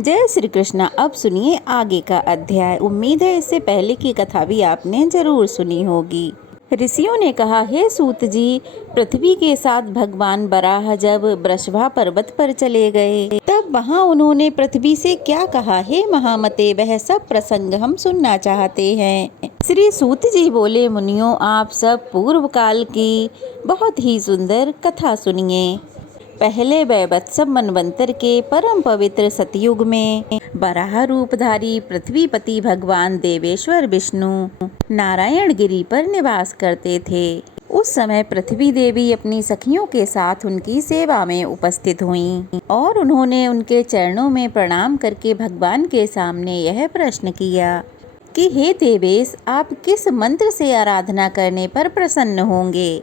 जय श्री कृष्णा। अब सुनिए आगे का अध्याय। उम्मीद है इससे पहले की कथा भी आपने जरूर सुनी होगी। ऋषियों ने कहा, हे सूत जी, पृथ्वी के साथ भगवान बराह जब वृषभा पर्वत पर चले गए तब वहाँ उन्होंने पृथ्वी से क्या कहा? हे महामते, वह सब प्रसंग हम सुनना चाहते हैं। श्री सूत जी बोले, मुनियों, आप सब पूर्व काल की बहुत ही सुंदर कथा सुनिए। पहले वैवत्सव मनवंतर के परम पवित्र सतयुग में वराह रूपधारी पृथ्वीपति भगवान देवेश्वर विष्णु नारायण गिरी पर निवास करते थे। उस समय पृथ्वी देवी अपनी सखियों के साथ उनकी सेवा में उपस्थित हुईं और उन्होंने उनके चरणों में प्रणाम करके भगवान के सामने यह प्रश्न किया कि हे देवेश, आप किस मंत्र से आराधना करने पर प्रसन्न होंगे?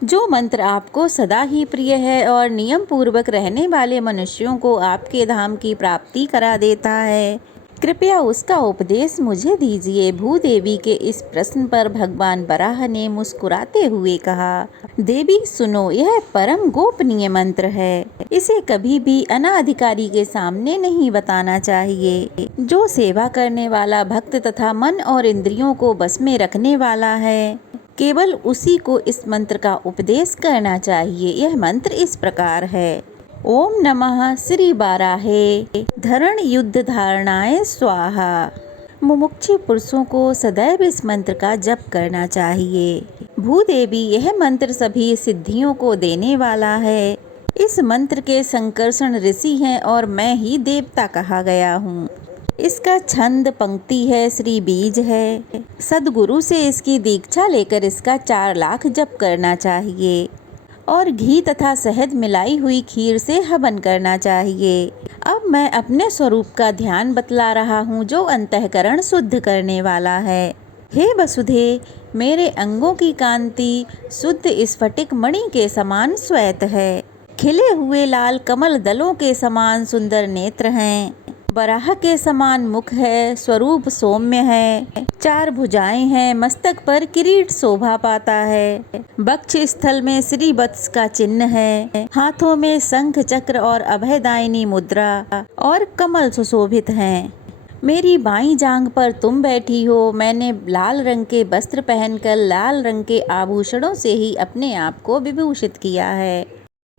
जो मंत्र आपको सदा ही प्रिय है और नियम पूर्वक रहने वाले मनुष्यों को आपके धाम की प्राप्ति करा देता है, कृपया उसका उपदेश मुझे दीजिए। भूदेवी के इस प्रश्न पर भगवान वराह ने मुस्कुराते हुए कहा, देवी सुनो, यह परम गोपनीय मंत्र है। इसे कभी भी अनाधिकारी के सामने नहीं बताना चाहिए। जो सेवा करने वाला भक्त तथा मन और इंद्रियों को बस में रखने वाला है, केवल उसी को इस मंत्र का उपदेश करना चाहिए। यह मंत्र इस प्रकार है, ओम नमः श्री बाराहे धरण युद्ध धारणाय स्वाहा। मुमुक्षु पुरुषों को सदैव इस मंत्र का जप करना चाहिए। भूदेवी, यह मंत्र सभी सिद्धियों को देने वाला है। इस मंत्र के संकर्षण ऋषि हैं और मैं ही देवता कहा गया हूँ। इसका छंद पंक्ति है, श्री बीज है। सदगुरु से इसकी दीक्षा लेकर इसका 4 लाख जप करना चाहिए और घी तथा शहद मिलाई हुई खीर से हवन करना चाहिए। अब मैं अपने स्वरूप का ध्यान बतला रहा हूँ जो अंतःकरण शुद्ध करने वाला है। हे वसुधे, मेरे अंगों की कांति शुद्ध स्फटिक मणि के समान श्वेत है। खिले हुए लाल कमल दलों के समान सुंदर नेत्र हैं। वराह के समान मुख है, स्वरूप सौम्य है। 4 भुजाएं हैं, मस्तक पर किरीट शोभा पाता है। वक्ष स्थल में श्री वत्स का चिन्ह है। हाथों में शंख चक्र और अभयदायिनी मुद्रा और कमल सुशोभित हैं। मेरी बाईं जांघ पर तुम बैठी हो। मैंने लाल रंग के वस्त्र पहनकर लाल रंग के आभूषणों से ही अपने आप को विभूषित किया है।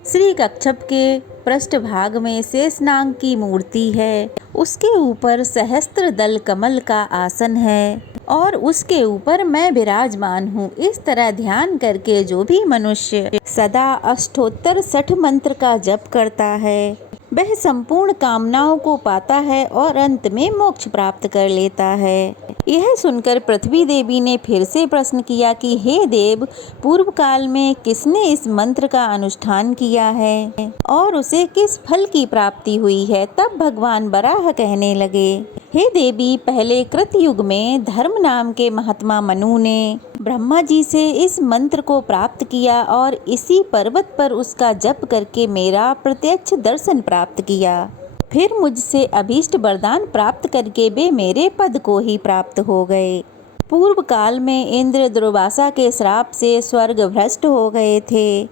श्री कच्छप के पृष्ठभाग में शेषनाग की मूर्ति है। उसके ऊपर सहस्त्र दल कमल का आसन है और उसके ऊपर मैं विराजमान हूँ। इस तरह ध्यान करके जो भी मनुष्य सदा अष्टोत्तर 60 मंत्र का जप करता है, वह संपूर्ण कामनाओं को पाता है और अंत में मोक्ष प्राप्त कर लेता है। यह सुनकर पृथ्वी देवी ने फिर से प्रश्न किया कि हे देव, पूर्व काल में किसने इस मंत्र का अनुष्ठान किया है और उसे किस फल की प्राप्ति हुई है? तब भगवान वराह कहने लगे, हे देवी, पहले कृतयुग में धर्म नाम के महात्मा मनु ने ब्रह्मा जी से इस मंत्र को प्राप्त किया और इसी पर्वत पर उसका जप करके मेरा प्रत्यक्ष दर्शन प्राप्त किया। फिर मुझसे अभीष्ट वरदान प्राप्त करके वे मेरे पद को ही प्राप्त हो गए। पूर्व काल में इंद्र दुर्वासा के श्राप से स्वर्ग भ्रष्ट हो गए थे।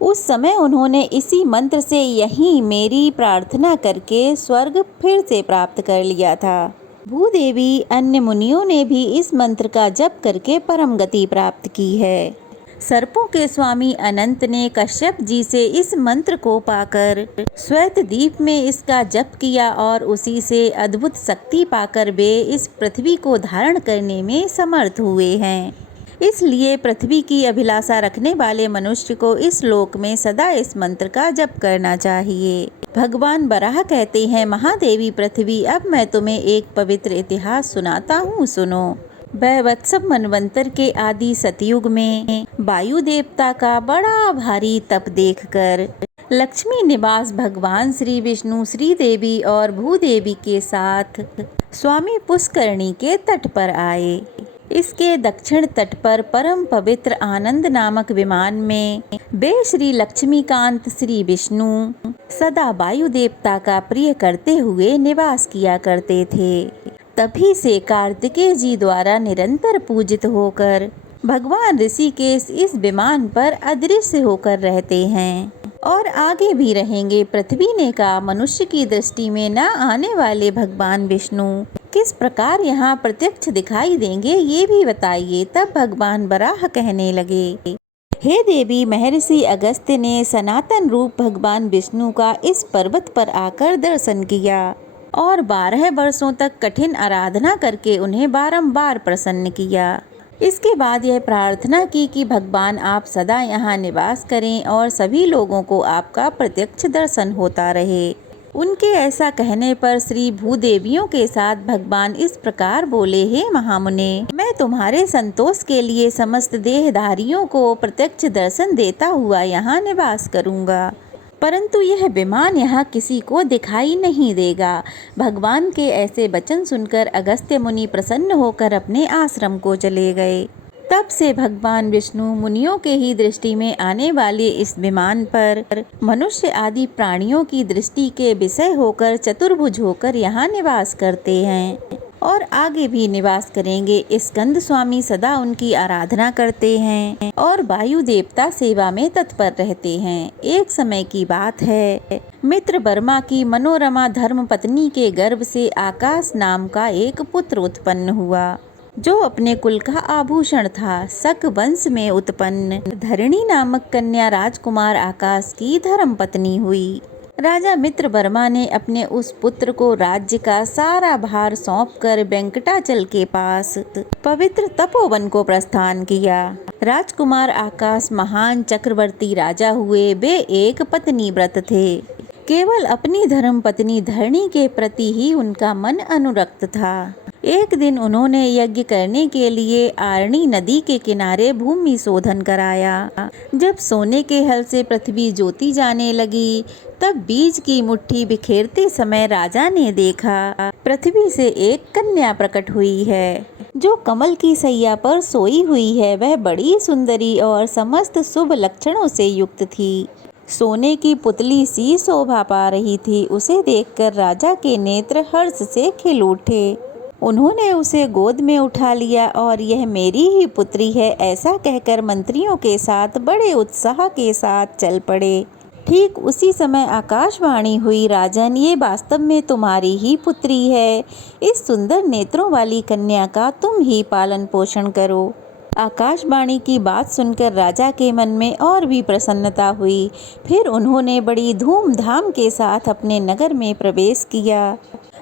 उस समय उन्होंने इसी मंत्र से यहीं मेरी प्रार्थना करके स्वर्ग फिर से प्राप्त कर लिया था। भूदेवी, अन्य मुनियों ने भी इस मंत्र का जप करके परम गति प्राप्त की है। सर्पों के स्वामी अनंत ने कश्यप जी से इस मंत्र को पाकर श्वेत दीप में इसका जप किया और उसी से अद्भुत शक्ति पाकर वे इस पृथ्वी को धारण करने में समर्थ हुए हैं। इसलिए पृथ्वी की अभिलाषा रखने वाले मनुष्य को इस लोक में सदा इस मंत्र का जप करना चाहिए। भगवान वराह कहते हैं, महादेवी पृथ्वी, अब मैं तुम्हें एक पवित्र इतिहास सुनाता हूँ, सुनो। वैवत्सव मनवंतर के आदि सतयुग में वायु देवता का बड़ा भारी तप देखकर लक्ष्मी निवास भगवान श्री विष्णु श्री देवी और भूदेवी के साथ स्वामी पुष्करणी के तट पर आए। इसके दक्षिण तट पर परम पवित्र आनंद नामक विमान में वे श्री लक्ष्मीकांत श्री विष्णु सदा वायु देवता का प्रिय करते हुए निवास किया करते थे। तभी से कार्तिकेय जी द्वारा निरंतर पूजित होकर भगवान ऋषिकेश इस विमान पर अदृश्य होकर रहते हैं और आगे भी रहेंगे। पृथ्वी ने कहा, मनुष्य की दृष्टि में न आने वाले भगवान विष्णु किस प्रकार यहाँ प्रत्यक्ष दिखाई देंगे, ये भी बताइए। तब भगवान वराह कहने लगे, हे देवी, महर्षि अगस्त्य ने सनातन रूप भगवान विष्णु का इस पर्वत पर आकर दर्शन किया और 12 वर्षों तक कठिन आराधना करके उन्हें बारंबार प्रसन्न किया। इसके बाद यह प्रार्थना की कि भगवान आप सदा यहाँ निवास करें और सभी लोगों को आपका प्रत्यक्ष दर्शन होता रहे। उनके ऐसा कहने पर श्री भूदेवियों के साथ भगवान इस प्रकार बोले, हे महामुने, मैं तुम्हारे संतोष के लिए समस्त देहधारियों को प्रत्यक्ष दर्शन देता हुआ यहाँ निवास करूँगा, परंतु यह विमान यहाँ किसी को दिखाई नहीं देगा। भगवान के ऐसे वचन सुनकर अगस्त्य मुनि प्रसन्न होकर अपने आश्रम को चले गए। तब से भगवान विष्णु मुनियों के ही दृष्टि में आने वाले इस विमान पर मनुष्य आदि प्राणियों की दृष्टि के विषय होकर चतुर्भुज होकर यहाँ निवास करते हैं और आगे भी निवास करेंगे। स्कंद स्वामी सदा उनकी आराधना करते हैं और वायु देवता सेवा में तत्पर रहते हैं। एक समय की बात है, मित्र वर्मा की मनोरमा धर्म पत्नी के गर्भ से आकाश नाम का एक पुत्र उत्पन्न हुआ, जो अपने कुल का आभूषण था। शक वंश में उत्पन्न धरणी नामक कन्या राजकुमार आकाश की धर्म पत्नी हुई। राजा मित्र वर्मा ने अपने उस पुत्र को राज्य का सारा भार सौंपकर वेंकटाचल के पास पवित्र तपोवन को प्रस्थान किया। राजकुमार आकाश महान चक्रवर्ती राजा हुए। वे एक पत्नी व्रत थे। केवल अपनी धर्म पत्नी धरणी के प्रति ही उनका मन अनुरक्त था। एक दिन उन्होंने यज्ञ करने के लिए आरणी नदी के किनारे भूमि शोधन कराया। जब सोने के हल से पृथ्वी जोती जाने लगी, तब बीज की मुट्ठी बिखेरते समय राजा ने देखा, पृथ्वी से एक कन्या प्रकट हुई है, जो कमल की सैया पर सोई हुई है। वह बड़ी सुंदरी और समस्त शुभ लक्षणों से युक्त थी। सोने की पुतली सी शोभा पा रही थी। उसे देखकर राजा के नेत्र हर्ष से खिल उठे। उन्होंने उसे गोद में उठा लिया और यह मेरी ही पुत्री है, ऐसा कहकर मंत्रियों के साथ बड़े उत्साह के साथ चल पड़े। ठीक उसी समय आकाशवाणी हुई, राजन, ये वास्तव में तुम्हारी ही पुत्री है। इस सुंदर नेत्रों वाली कन्या का तुम ही पालन पोषण करो। आकाशवाणी की बात सुनकर राजा के मन में और भी प्रसन्नता हुई। फिर उन्होंने बड़ी धूमधाम के साथ अपने नगर में प्रवेश किया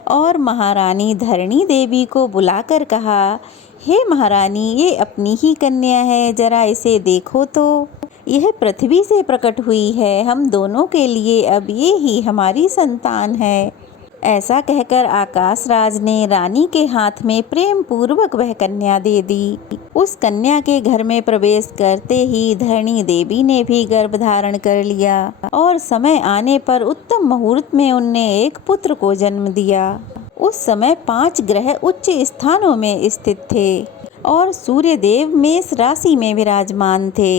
और महारानी धरणी देवी को बुलाकर कहा, हे महारानी, ये अपनी ही कन्या है, जरा इसे देखो तो। यह पृथ्वी से प्रकट हुई है। हम दोनों के लिए अब ये ही हमारी संतान है। ऐसा कहकर आकाशराज ने रानी के हाथ में प्रेम पूर्वक वह कन्या दे दी। उस कन्या के घर में प्रवेश करते ही धरणी देवी ने भी गर्भ धारण कर लिया और समय आने पर उत्तम मुहूर्त में उनने एक पुत्र को जन्म दिया। उस समय 5 ग्रह उच्च स्थानों में स्थित थे और सूर्य देव मेष राशि में विराजमान थे।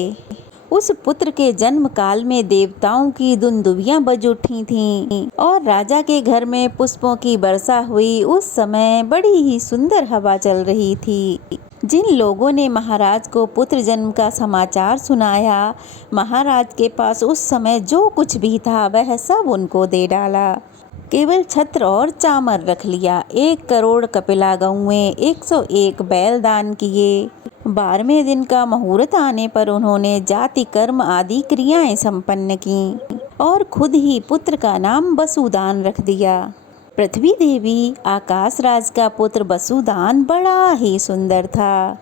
उस पुत्र के जन्म काल में देवताओं की दुंदुभियां बज उठी थीं और राजा के घर में पुष्पों की वर्षा हुई। उस समय बड़ी ही सुंदर हवा चल रही थी। जिन लोगों ने महाराज को पुत्र जन्म का समाचार सुनाया, महाराज के पास उस समय जो कुछ भी था वह सब उनको दे डाला। केवल छत्र और चामर रख लिया। 1 करोड़ कपिला गौएं, 101 बैल दान किए। 12वें दिन का मुहूर्त आने पर उन्होंने जाति कर्म आदि क्रियाएं संपन्न की और खुद ही पुत्र का नाम वसुदान रख दिया। पृथ्वी देवी, आकाशराज का पुत्र वसुदान बड़ा ही सुंदर था।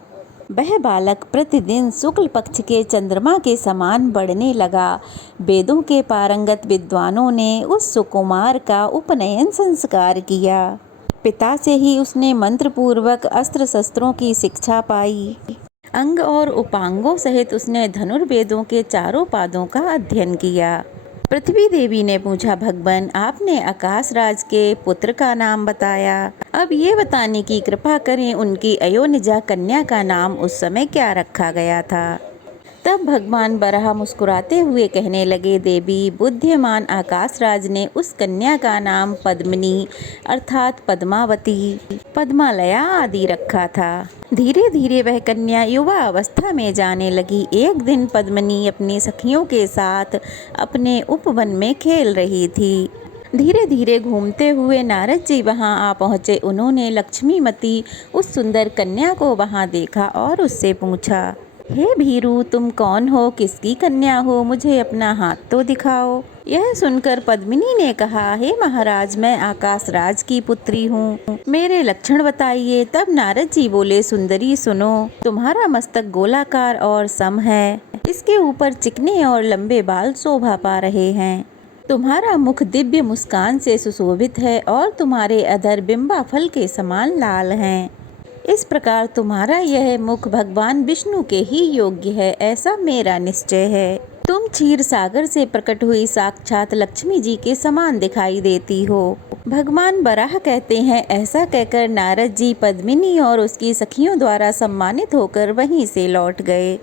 वह बालक प्रतिदिन शुक्ल पक्ष के चंद्रमा के समान बढ़ने लगा। वेदों के पारंगत विद्वानों ने उस सुकुमार का उपनयन संस्कार किया। पिता से ही उसने मंत्र पूर्वक अस्त्र शस्त्रों की शिक्षा पाई। अंग और उपांगों सहित उसने धनुर्वेदों के चारों पादों का अध्ययन किया। पृथ्वी देवी ने पूछा, भगवान, आपने आकाशराज के पुत्र का नाम बताया, अब ये बताने की कृपा करें उनकी अयोनिजा कन्या का नाम उस समय क्या रखा गया था। तब भगवान बराह मुस्कुराते हुए कहने लगे, देवी, बुद्धिमान आकाशराज ने उस कन्या का नाम पद्मिनी अर्थात पद्मावती, पद्मालया आदि रखा था। धीरे धीरे वह कन्या युवा अवस्था में जाने लगी। एक दिन पद्मिनी अपनी सखियों के साथ अपने उपवन में खेल रही थी। धीरे धीरे घूमते हुए नारद जी वहां आ पहुँचे। उन्होंने लक्ष्मीमती उस सुंदर कन्या को वहां देखा और उससे पूछा, हे भीरू, तुम कौन हो, किसकी कन्या हो, मुझे अपना हाथ तो दिखाओ। यह सुनकर पद्मिनी ने कहा, हे महाराज, मैं आकाशराज की पुत्री हूँ, मेरे लक्षण बताइए। तब नारद जी बोले, सुंदरी सुनो, तुम्हारा मस्तक गोलाकार और सम है, इसके ऊपर चिकने और लंबे बाल शोभा पा रहे हैं। तुम्हारा मुख दिव्य मुस्कान से सुशोभित है और तुम्हारे अधर बिंबा फल के समान लाल हैं। इस प्रकार तुम्हारा यह मुख भगवान विष्णु के ही योग्य है, ऐसा मेरा निश्चय है। तुम क्षीर सागर से प्रकट हुई साक्षात लक्ष्मी जी के समान दिखाई देती हो। भगवान बराह कहते हैं। ऐसा कहकर नारद जी पद्मिनी और उसकी सखियों द्वारा सम्मानित होकर वहीं से लौट गए।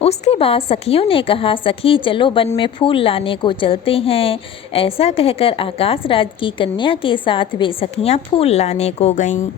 उसके बाद सखियों ने कहा, सखी चलो वन में फूल लाने को चलते हैं। ऐसा कहकर आकाशराज की कन्या के साथ वे सखियां फूल लाने को गईं।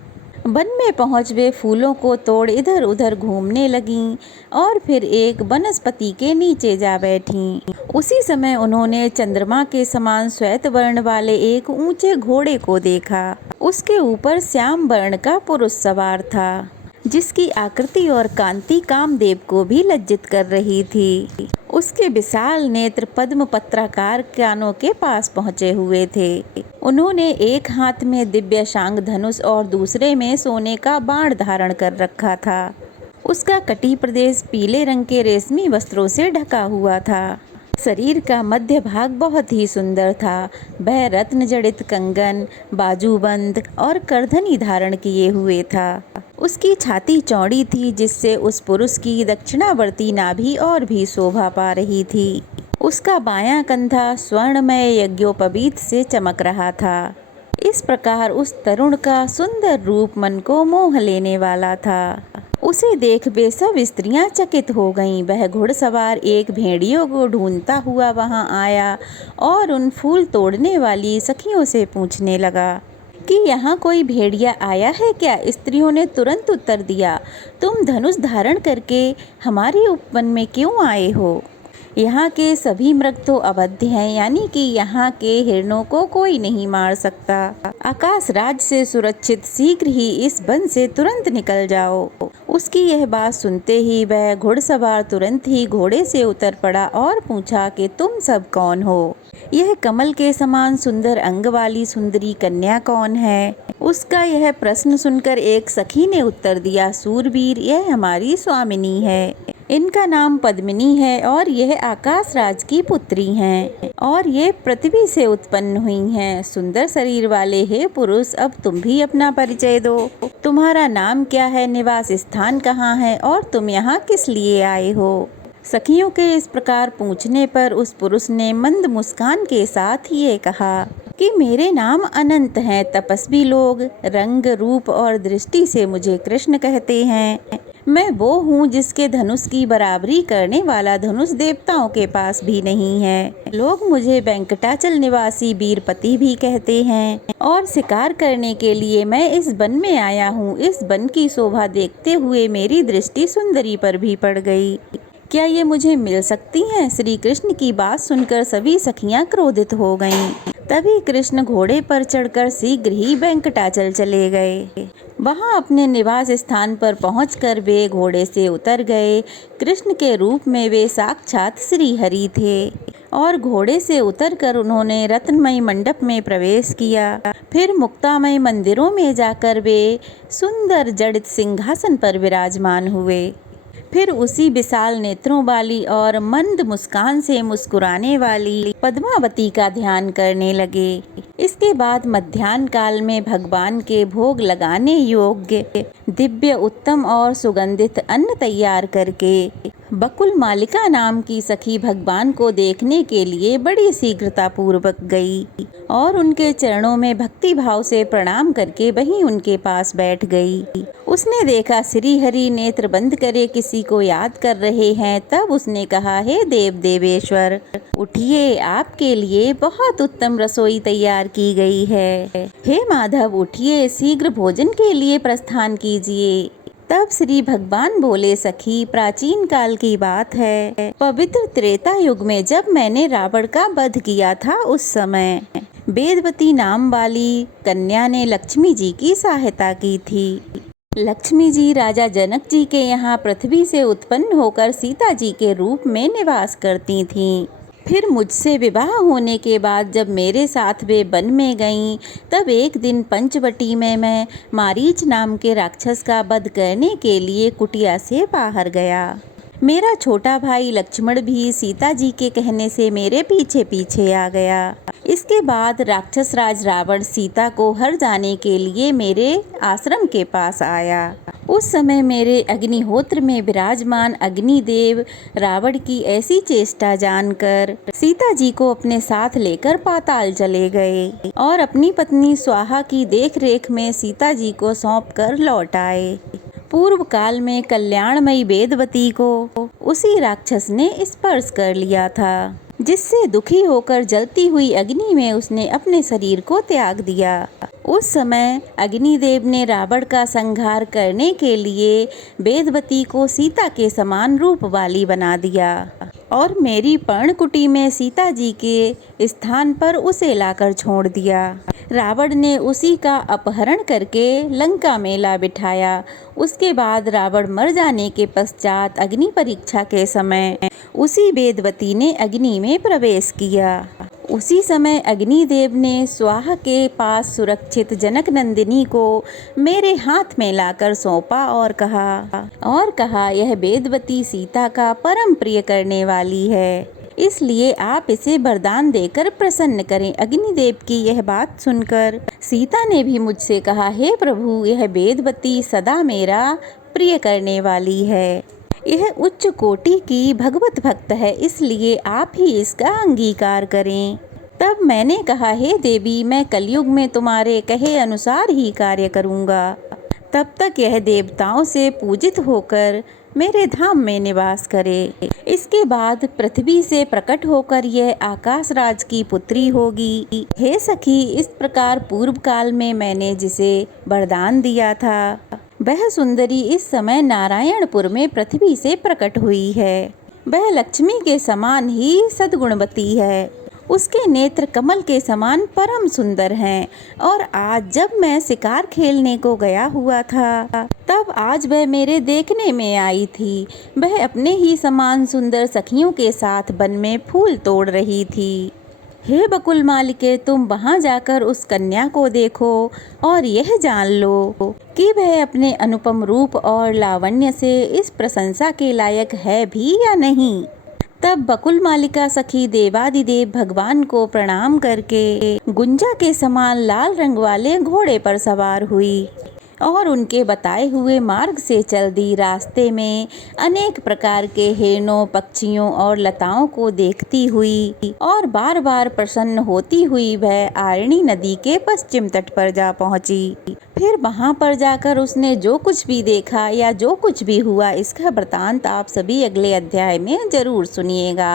वन में पहुंच वे फूलों को तोड़ इधर उधर घूमने लगीं और फिर एक वनस्पति के नीचे जा बैठीं। उसी समय उन्होंने चंद्रमा के समान श्वेत वर्ण वाले एक ऊंचे घोड़े को देखा। उसके ऊपर श्याम वर्ण का पुरुष सवार था, जिसकी आकृति और कांति कामदेव को भी लज्जित कर रही थी। उसके विशाल नेत्र पद्म पत्राकार कानों के पास पहुँचे हुए थे। उन्होंने एक हाथ में दिव्य शांग धनुष और दूसरे में सोने का बाण धारण कर रखा था। उसका कटी प्रदेश पीले रंग के रेशमी वस्त्रों से ढका हुआ था। शरीर का मध्य भाग बहुत ही सुंदर था। वह रत्न जड़ित कंगन, बाजूबंद और करधनी धारण किए हुए था। उसकी छाती चौड़ी थी, जिससे उस पुरुष की दक्षिणावर्ती नाभि और भी शोभा पा रही थी। उसका बायां कंधा स्वर्णमय यज्ञोपवीत से चमक रहा था। इस प्रकार उस तरुण का सुंदर रूप मन को मोह लेने वाला था। उसे देख वे सब स्त्रियां चकित हो गईं। वह घुड़सवार एक भेड़ियों को ढूंढता हुआ वहां आया और उन फूल तोड़ने वाली सखियों से पूछने लगा कि यहाँ कोई भेड़िया आया है क्या? स्त्रियों ने तुरंत उत्तर दिया, तुम धनुष धारण करके हमारे उपवन में क्यों आए हो? यहाँ के सभी मृग तो अवध्य हैं, यानी कि यहाँ के हिरणों को कोई नहीं मार सकता। आकाशराज से सुरक्षित शीघ्र ही इस वन से तुरंत निकल जाओ। उसकी यह बात सुनते ही वह घुड़सवार तुरंत ही घोड़े से उतर पड़ा और पूछा कि तुम सब कौन हो? यह कमल के समान सुंदर अंग वाली सुंदरी कन्या कौन है? उसका यह प्रश्न सुनकर एक सखी ने उत्तर दिया, सूरवीर, यह हमारी स्वामिनी है। इनका नाम पद्मिनी है और यह आकाशराज की पुत्री हैं और ये पृथ्वी से उत्पन्न हुई हैं। सुंदर शरीर वाले हे पुरुष, अब तुम भी अपना परिचय दो। तुम्हारा नाम क्या है, निवास स्थान कहाँ है और तुम यहाँ किस लिए आए हो? सखियों के इस प्रकार पूछने पर उस पुरुष ने मंद मुस्कान के साथ ये कहा कि मेरे नाम अनंत हैं। तपस्वी लोग रंग, रूप और दृष्टि से मुझे कृष्ण कहते हैं। मैं वो हूँ जिसके धनुष की बराबरी करने वाला धनुष देवताओं के पास भी नहीं है। लोग मुझे वेंकटाचल निवासी वीरपति भी कहते हैं और शिकार करने के लिए मैं इस वन में आया हूँ। इस वन की शोभा देखते हुए मेरी दृष्टि सुंदरी पर भी पड़ गई। क्या ये मुझे मिल सकती हैं? श्री कृष्ण की बात सुनकर सभी सखियां क्रोधित हो गईं। तभी कृष्ण घोड़े पर चढ़कर शीघ्र ही वेंकटाचल चले गए। वहां अपने निवास स्थान पर पहुंचकर वे घोड़े से उतर गए। कृष्ण के रूप में वे साक्षात श्री हरि थे और घोड़े से उतरकर उन्होंने रत्नमय मंडप में प्रवेश किया। फिर मुक्तामय मंदिरों में जाकर वे सुंदर जड़ित सिंहासन पर विराजमान हुए। फिर उसी विशाल नेत्रों वाली और मंद मुस्कान से मुस्कुराने वाली पद्मावती का ध्यान करने लगे। इसके बाद मध्याह्न काल में भगवान के भोग लगाने योग्य दिव्य, उत्तम और सुगंधित अन्न तैयार करके बकुल मालिका नाम की सखी भगवान को देखने के लिए बड़ी शीघ्रता पूर्वक गई और उनके चरणों में भक्ति भाव से प्रणाम करके वहीं उनके पास बैठ गई। उसने देखा श्री हरि नेत्र बंद करे किसी को याद कर रहे हैं। तब उसने कहा, हे देव देवेश्वर, उठिए, आपके लिए बहुत उत्तम रसोई तैयार की गई है। हे माधव, उठिए, शीघ्र भोजन के लिए प्रस्थान कीजिए। तब श्री भगवान बोले, सखी, प्राचीन काल की बात है, पवित्र त्रेता युग में जब मैंने रावण का वध किया था, उस समय वेदवती नाम वाली कन्या ने लक्ष्मी जी की सहायता की थी। लक्ष्मी जी राजा जनक जी के यहाँ पृथ्वी से उत्पन्न होकर सीता जी के रूप में निवास करती थीं। फिर मुझसे विवाह होने के बाद जब मेरे साथ वे वन में गईं, तब एक दिन पंचवटी में मैं मारीच नाम के राक्षस का वध करने के लिए कुटिया से बाहर गया। मेरा छोटा भाई लक्ष्मण भी सीता जी के कहने से मेरे पीछे पीछे आ गया। इसके बाद राक्षस राज रावण सीता को हर जाने के लिए मेरे आश्रम के पास आया। उस समय मेरे अग्निहोत्र में विराजमान अग्निदेव रावण की ऐसी चेष्टा जानकर सीता जी को अपने साथ लेकर पाताल चले गए और अपनी पत्नी स्वाहा की देखरेख में सीता जी को सौंपकर लौट आए। पूर्व काल में कल्याणमयी वेदवती को उसी राक्षस ने स्पर्श कर लिया था, जिससे दुखी होकर जलती हुई अग्नि में उसने अपने शरीर को त्याग दिया। उस समय अग्निदेव ने रावण का संहार करने के लिए वेदवती को सीता के समान रूप वाली बना दिया और मेरी पर्णकुटी में सीता जी के स्थान पर उसे लाकर छोड़ दिया। रावण ने उसी का अपहरण करके लंका में ला बिठाया। उसके बाद रावण मर जाने के पश्चात अग्नि परीक्षा के समय उसी वेदवती ने अग्नि में प्रवेश किया। उसी समय अग्निदेव ने स्वाहा के पास सुरक्षित जनक नंदिनी को मेरे हाथ में लाकर सौंपा और कहा यह वेदवती सीता का परम प्रिय करने वाली है, इसलिए आप इसे वरदान देकर प्रसन्न करें। अग्निदेव की यह बात सुनकर सीता ने भी मुझसे कहा, हे प्रभु, यह वेदवती सदा मेरा प्रिय करने वाली है। यह उच्च कोटि की भगवत भक्त है, इसलिए आप ही इसका अंगीकार करें। तब मैंने कहा, हे देवी, मैं कलयुग में तुम्हारे कहे अनुसार ही कार्य करूँगा। तब तक यह देवताओं से पूजित होकर मेरे धाम में निवास करे। इसके बाद पृथ्वी से प्रकट होकर यह आकाश राज की पुत्री होगी। हे सखी, इस प्रकार पूर्व काल में मैंने जिसे वरदान दिया था, वह सुंदरी इस समय नारायणपुर में पृथ्वी से प्रकट हुई है। वह लक्ष्मी के समान ही सद्गुणवती है। उसके नेत्र कमल के समान परम सुंदर हैं और आज जब मैं शिकार खेलने को गया हुआ था, तब आज वह मेरे देखने में आई थी। वह अपने ही समान सुंदर सखियों के साथ वन में फूल तोड़ रही थी। हे बकुल मालिके, तुम वहां जाकर उस कन्या को देखो और यह जान लो कि वह अपने अनुपम रूप और लावण्य से इस प्रशंसा के लायक है भी या नहीं। तब बकुल मालिका सखी देवादिदेव भगवान को प्रणाम करके गुंजा के समान लाल रंग वाले घोड़े पर सवार हुई और उनके बताए हुए मार्ग से चल दी। रास्ते में अनेक प्रकार के हिरणों, पक्षियों और लताओं को देखती हुई और बार बार प्रसन्न होती हुई वह आरणी नदी के पश्चिम तट पर जा पहुंची। फिर वहां पर जाकर उसने जो कुछ भी देखा या जो कुछ भी हुआ, इसका वृतांत आप सभी अगले अध्याय में जरूर सुनिएगा।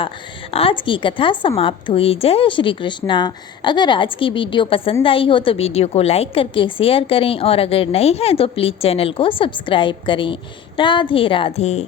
आज की कथा समाप्त हुई। जय श्री कृष्णा। अगर आज की वीडियो पसंद आई हो तो वीडियो को लाइक करके शेयर करें और अगर नए हैं तो प्लीज़ चैनल को सब्सक्राइब करें। राधे राधे।